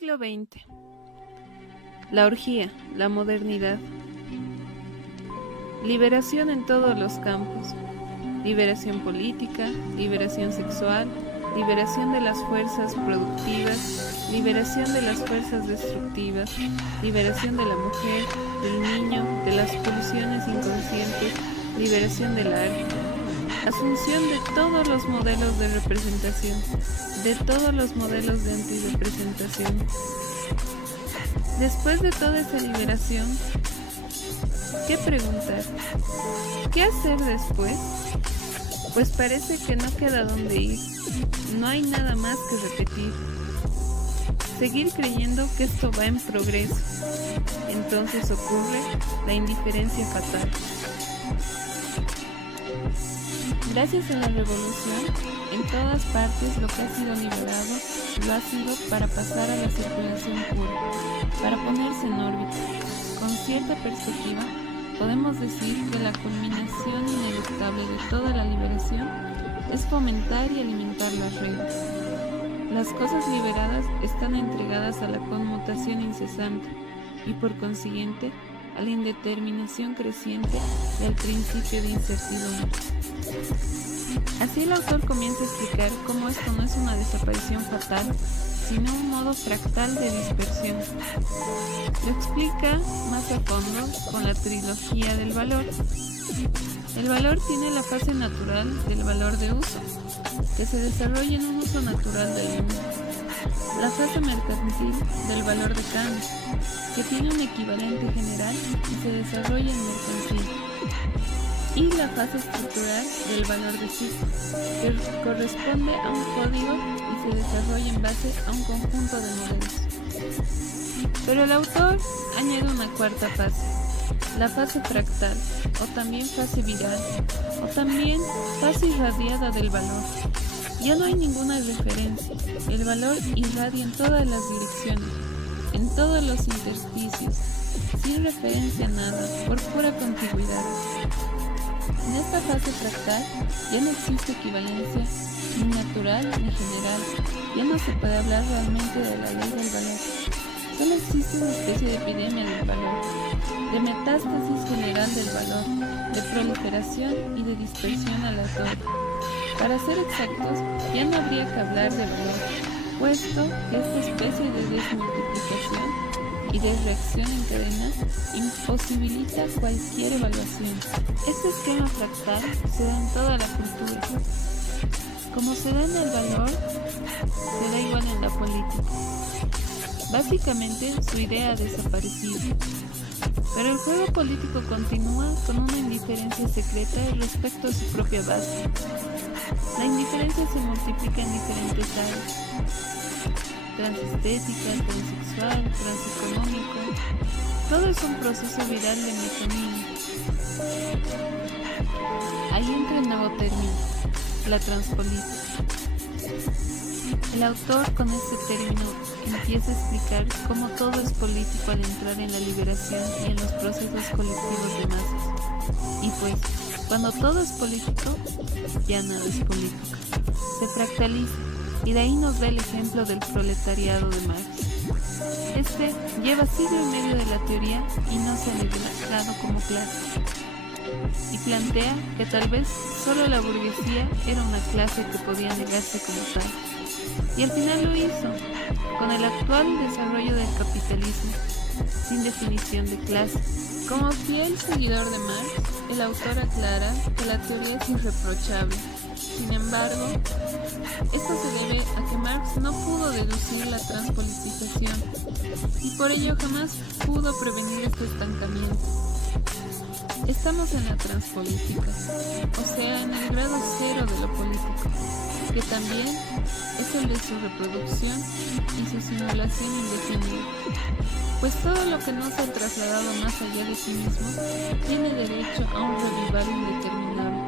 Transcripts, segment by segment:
Siglo XX. La orgía, la modernidad. Liberación en todos los campos. Liberación política, liberación sexual, liberación de las fuerzas productivas, liberación de las fuerzas destructivas, liberación de la mujer, del niño, de las pulsiones inconscientes, liberación del arte. Asunción de todos los modelos de representación, de todos los modelos de antirrepresentación. Después de toda esa liberación, ¿qué preguntar? ¿Qué hacer después? Pues parece que no queda dónde ir, no hay nada más que repetir. Seguir creyendo que esto va en progreso. Entonces ocurre la indiferencia fatal. Gracias a la revolución, en todas partes lo que ha sido liberado lo ha sido para pasar a la circulación pura, para ponerse en órbita. Con cierta perspectiva, podemos decir que la culminación ineluctable de toda la liberación es fomentar y alimentar las redes. Las cosas liberadas están entregadas a la conmutación incesante y por consiguiente a la indeterminación creciente del principio de incertidumbre. Así el autor comienza a explicar cómo esto no es una desaparición fatal, sino un modo fractal de dispersión. Lo explica más a fondo con la trilogía del valor. El valor tiene la fase natural del valor de uso, que se desarrolla en un uso natural del mundo. La fase mercantil del valor de cambio, que tiene un equivalente general y se desarrolla en mercancía. Y la fase estructural del valor de ciclo, que corresponde a un código y se desarrolla en base a un conjunto de modelos. Pero el autor añade una cuarta fase, la fase fractal, o también fase viral, o también fase irradiada del valor. Ya no hay ninguna referencia, el valor irradia en todas las direcciones, en todos los intersticios, sin referencia a nada, por pura contigüidad. En esta fase fractal ya no existe equivalencia ni natural ni general, ya no se puede hablar realmente de la ley del valor. Solo existe una especie de epidemia del valor, de metástasis general del valor, de proliferación y de dispersión aleatoria. Para ser exactos, ya no habría que hablar de valor, puesto que esta especie de desmultiplicación y de reacción en cadena imposibilita cualquier evaluación. Este esquema fractal se da en toda la cultura. Como se da en el valor, se da igual en la política. Básicamente, su idea ha desaparecido. Pero el juego político continúa con una indiferencia secreta respecto a su propia base. La indiferencia se multiplica en diferentes áreas: transestética, transexual, transeconómico. Todo es un proceso viral de metonimia. Ahí entra el nuevo término, la transpolítica. El autor con este término empieza a explicar cómo todo es político al entrar en la liberación y en los procesos colectivos de masas. Y pues, cuando todo es político, ya nada es político. Se fractaliza. Y de ahí nos da el ejemplo del proletariado de Marx. Este lleva siglo y medio de la teoría y no se ha liberado como clase. Y plantea que tal vez solo la burguesía era una clase que podía negarse como tal. Y al final lo hizo, con el actual desarrollo del capitalismo, sin definición de clase. Como fiel seguidor de Marx, el autor aclara que la teoría es irreprochable. Sin embargo, esto se debe a que Marx no pudo deducir la transpolitización y por ello jamás pudo prevenir este estancamiento. Estamos en la transpolítica, o sea, en el grado cero de lo político, que también es el de su reproducción y su simulación indefinida. Pues todo lo que no se ha trasladado más allá de sí mismo tiene derecho a un revival indeterminable.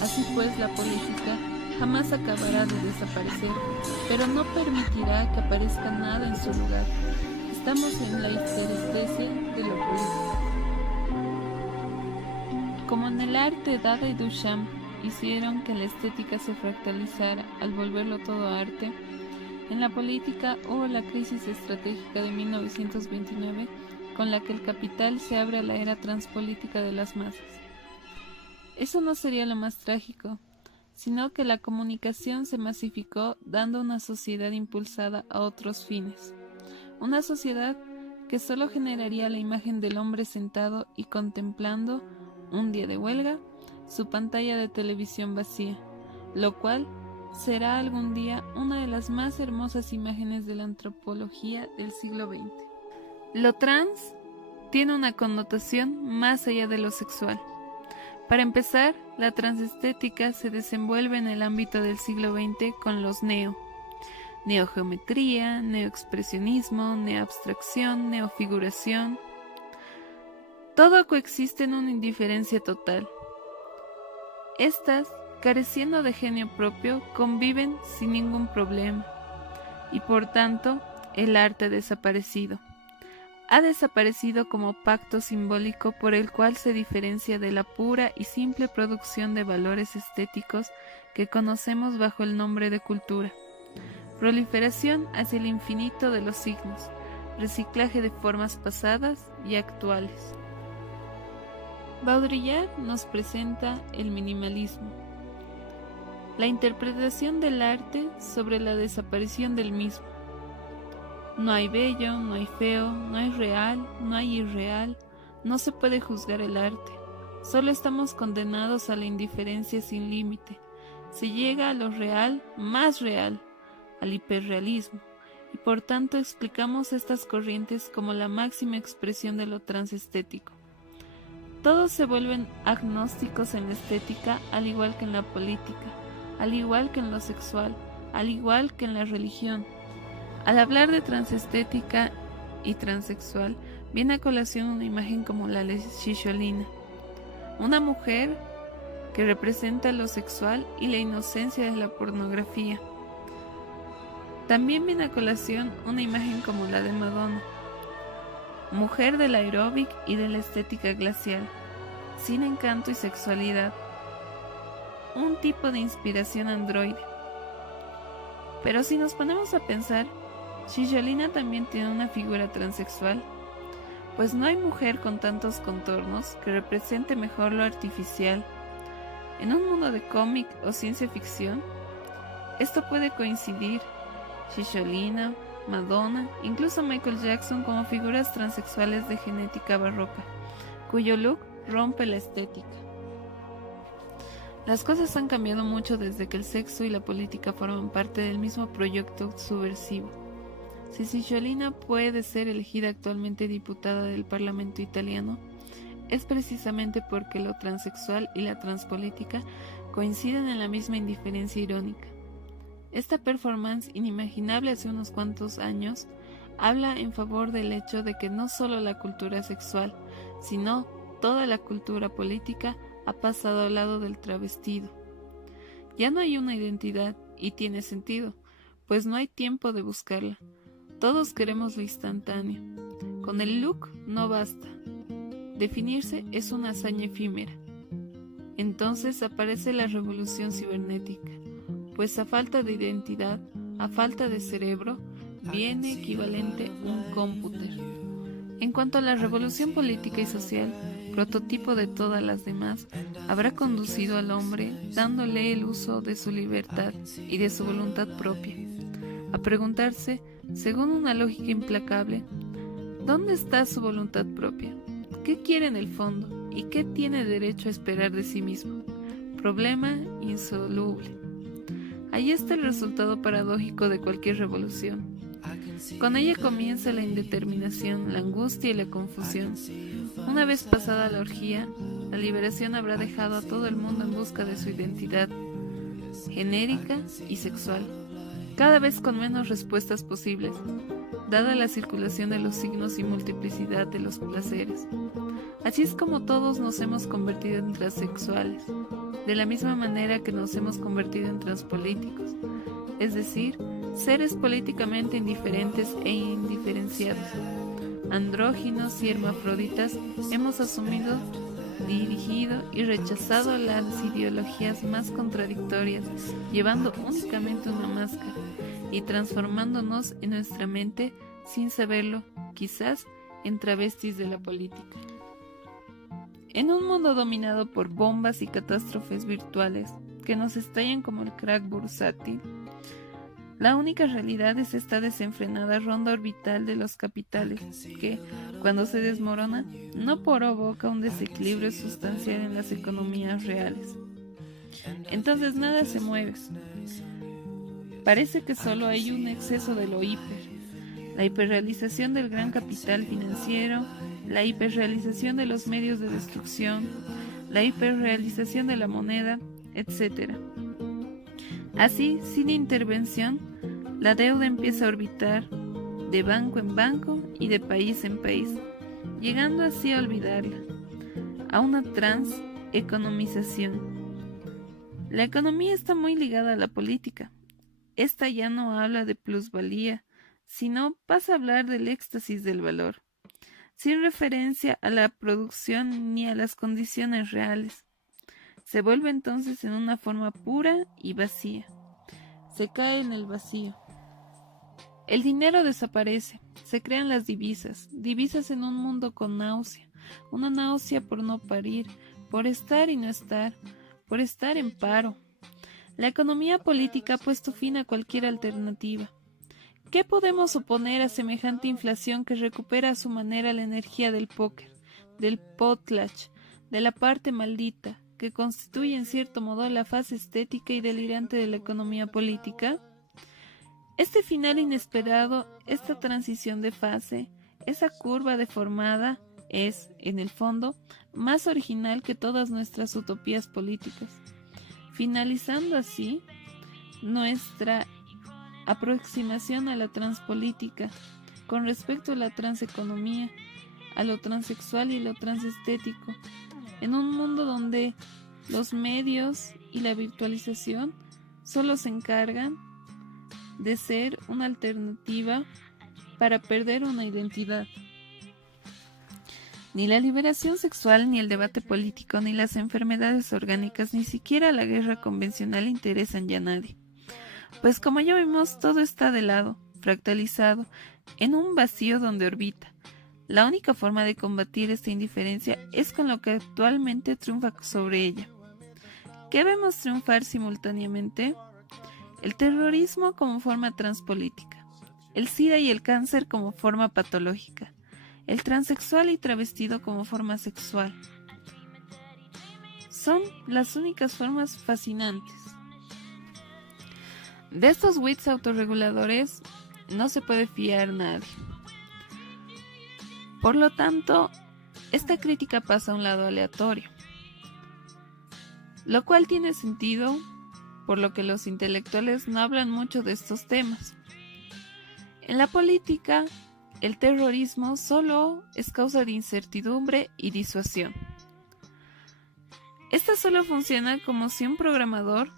Así pues, la política jamás acabará de desaparecer, pero no permitirá que aparezca nada en su lugar. Estamos en la hiperestesia de lo político. Como en el arte, Dada y Duchamp hicieron que la estética se fractalizara al volverlo todo arte, En la política hubo la crisis estratégica de 1929, con la que el capital se abre a la era transpolítica de las masas. Eso no sería lo más trágico, sino que la comunicación se masificó dando una sociedad impulsada a otros fines. Una sociedad que solo generaría la imagen del hombre sentado y contemplando, un día de huelga, su pantalla de televisión vacía, lo cual será algún día una de las más hermosas imágenes de la antropología del siglo XX. Lo trans tiene una connotación más allá de lo sexual. Para empezar, la transestética se desenvuelve en el ámbito del siglo XX con los neogeometría, neoexpresionismo, neoabstracción, neofiguración. Todo coexiste en una indiferencia total. Estas, careciendo de genio propio, conviven sin ningún problema, y por tanto, el arte ha desaparecido. Ha desaparecido como pacto simbólico por el cual se diferencia de la pura y simple producción de valores estéticos que conocemos bajo el nombre de cultura. Proliferación hacia el infinito de los signos, reciclaje de formas pasadas y actuales. Baudrillard nos presenta el minimalismo, la interpretación del arte sobre la desaparición del mismo. No hay bello, no hay feo, no hay real, no hay irreal, no se puede juzgar el arte. Solo estamos condenados a la indiferencia sin límite. Se llega a lo real, más real, al hiperrealismo, y por tanto explicamos estas corrientes como la máxima expresión de lo transestético. Todos se vuelven agnósticos en la estética, al igual que en la política, al igual que en lo sexual, al igual que en la religión. Al hablar de transestética y transexual, viene a colación una imagen como la de Cicciolina, una mujer que representa lo sexual y la inocencia de la pornografía. También viene a colación una imagen como la de Madonna, mujer del aeróbic y de la estética glacial, sin encanto y sexualidad, un tipo de inspiración androide. Pero si nos ponemos a pensar, Cicciolina también tiene una figura transexual, pues no hay mujer con tantos contornos que represente mejor lo artificial. En un mundo de cómic o ciencia ficción, esto puede coincidir. Cicciolina, Madonna, incluso Michael Jackson como figuras transexuales de genética barroca, cuyo look rompe la estética. Las cosas han cambiado mucho desde que el sexo y la política forman parte del mismo proyecto subversivo. Si Cicciolina puede ser elegida actualmente diputada del Parlamento italiano, es precisamente porque lo transexual y la transpolítica coinciden en la misma indiferencia irónica. Esta performance, inimaginable hace unos cuantos años, habla en favor del hecho de que no solo la cultura sexual, sino toda la cultura política ha pasado al lado del travestido. Ya no hay una identidad, y tiene sentido, pues no hay tiempo de buscarla. Todos queremos lo instantáneo. Con el look no basta. Definirse es una hazaña efímera. Entonces aparece la revolución cibernética, pues a falta de identidad, a falta de cerebro, viene equivalente un cómputer. En cuanto a la revolución política y social, prototipo de todas las demás, habrá conducido al hombre dándole el uso de su libertad y de su voluntad propia, a preguntarse, según una lógica implacable, ¿dónde está su voluntad propia? ¿Qué quiere en el fondo? ¿Y qué tiene derecho a esperar de sí mismo? Problema insoluble. Ahí está el resultado paradójico de cualquier revolución. Con ella comienza la indeterminación, la angustia y la confusión. Una vez pasada la orgía, la liberación habrá dejado a todo el mundo en busca de su identidad genérica y sexual, cada vez con menos respuestas posibles, dada la circulación de los signos y multiplicidad de los placeres. Así es como todos nos hemos convertido en transexuales, de la misma manera que nos hemos convertido en transpolíticos, es decir, seres políticamente indiferentes e indiferenciados. Andróginos y hermafroditas hemos asumido, dirigido y rechazado las ideologías más contradictorias, llevando únicamente una máscara, y transformándonos en nuestra mente sin saberlo, quizás en travestis de la política. En un mundo dominado por bombas y catástrofes virtuales que nos estallan como el crack bursátil, la única realidad es esta desenfrenada ronda orbital de los capitales que, cuando se desmorona, no provoca un desequilibrio sustancial en las economías reales. Entonces nada se mueve. Parece que solo hay un exceso de lo hiper, la hiperrealización del gran capital financiero, la hiperrealización de los medios de destrucción, la hiperrealización de la moneda, etc. Así, sin intervención, la deuda empieza a orbitar de banco en banco y de país en país, llegando así a olvidarla, a una transeconomización. La economía está muy ligada a la política. Esta ya no habla de plusvalía, sino pasa a hablar del éxtasis del valor, sin referencia a la producción ni a las condiciones reales. Se vuelve entonces en una forma pura y vacía. Se cae en el vacío. El dinero desaparece, se crean las divisas, divisas en un mundo con náusea, una náusea por no parir, por estar y no estar, por estar en paro. La economía política ha puesto fin a cualquier alternativa. ¿Qué podemos oponer a semejante inflación que recupera a su manera la energía del póker, del potlatch, de la parte maldita, que constituye en cierto modo la fase estética y delirante de la economía política? Este final inesperado, esta transición de fase, esa curva deformada, es, en el fondo, más original que todas nuestras utopías políticas, finalizando así nuestra aproximación a la transpolítica con respecto a la transeconomía, a lo transexual y lo transestético, en un mundo donde los medios y la virtualización solo se encargan de ser una alternativa para perder una identidad. Ni la liberación sexual, ni el debate político, ni las enfermedades orgánicas, ni siquiera la guerra convencional interesan ya a nadie. Pues como ya vimos, todo está de lado, fractalizado, en un vacío donde orbita. La única forma de combatir esta indiferencia es con lo que actualmente triunfa sobre ella. ¿Qué vemos triunfar simultáneamente? El terrorismo como forma transpolítica, el SIDA y el cáncer como forma patológica, el transexual y travestido como forma sexual. Son las únicas formas fascinantes. De estos wits autorreguladores no se puede fiar nadie. Por lo tanto, esta crítica pasa a un lado aleatorio, lo cual tiene sentido, por lo que los intelectuales no hablan mucho de estos temas. En la política, el terrorismo solo es causa de incertidumbre y disuasión. Esta solo funciona como si un programador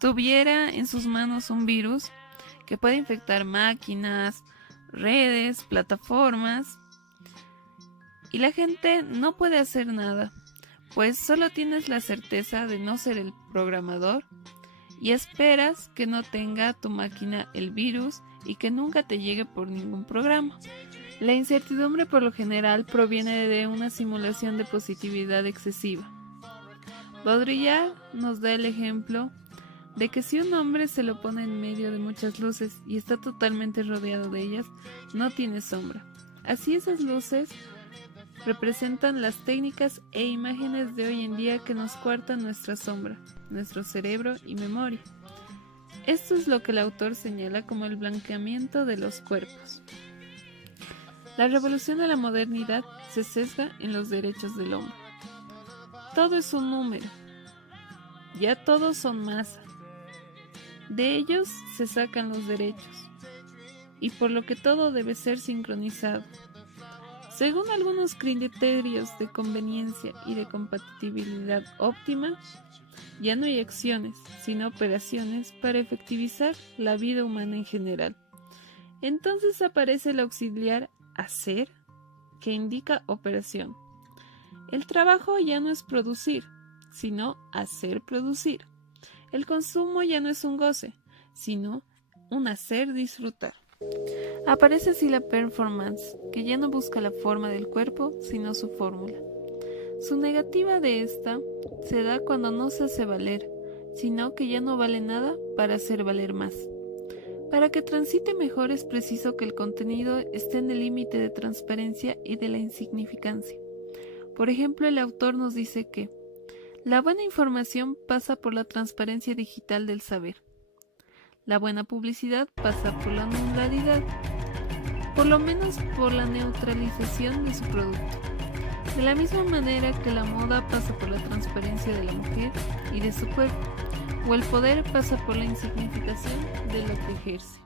tuviera en sus manos un virus que puede infectar máquinas, redes, plataformas, y la gente no puede hacer nada, pues solo tienes la certeza de no ser el programador y esperas que no tenga tu máquina el virus y que nunca te llegue por ningún programa. La incertidumbre por lo general proviene de una simulación de positividad excesiva. Baudrillard nos da el ejemplo de que si un hombre se lo pone en medio de muchas luces y está totalmente rodeado de ellas, no tiene sombra. Así esas luces representan las técnicas e imágenes de hoy en día que nos coartan nuestra sombra, nuestro cerebro y memoria. Esto es lo que el autor señala como el blanqueamiento de los cuerpos. La revolución de la modernidad se sesga en los derechos del hombre. Todo es un número. Ya todos son masa. De ellos se sacan los derechos, y por lo que todo debe ser sincronizado. Según algunos criterios de conveniencia y de compatibilidad óptima, ya no hay acciones, sino operaciones para efectivizar la vida humana en general. Entonces aparece el auxiliar hacer, que indica operación. El trabajo ya no es producir, sino hacer producir. El consumo ya no es un goce, sino un hacer disfrutar. Aparece así la performance, que ya no busca la forma del cuerpo, sino su fórmula. Su negativa de esta se da cuando no se hace valer, sino que ya no vale nada para hacer valer más. Para que transite mejor es preciso que el contenido esté en el límite de transparencia y de la insignificancia. Por ejemplo, el autor nos dice que la buena información pasa por la transparencia digital del saber. La buena publicidad pasa por la nulidad, por lo menos por la neutralización de su producto. De la misma manera que la moda pasa por la transparencia de la mujer y de su cuerpo, o el poder pasa por la insignificación de lo que ejerce.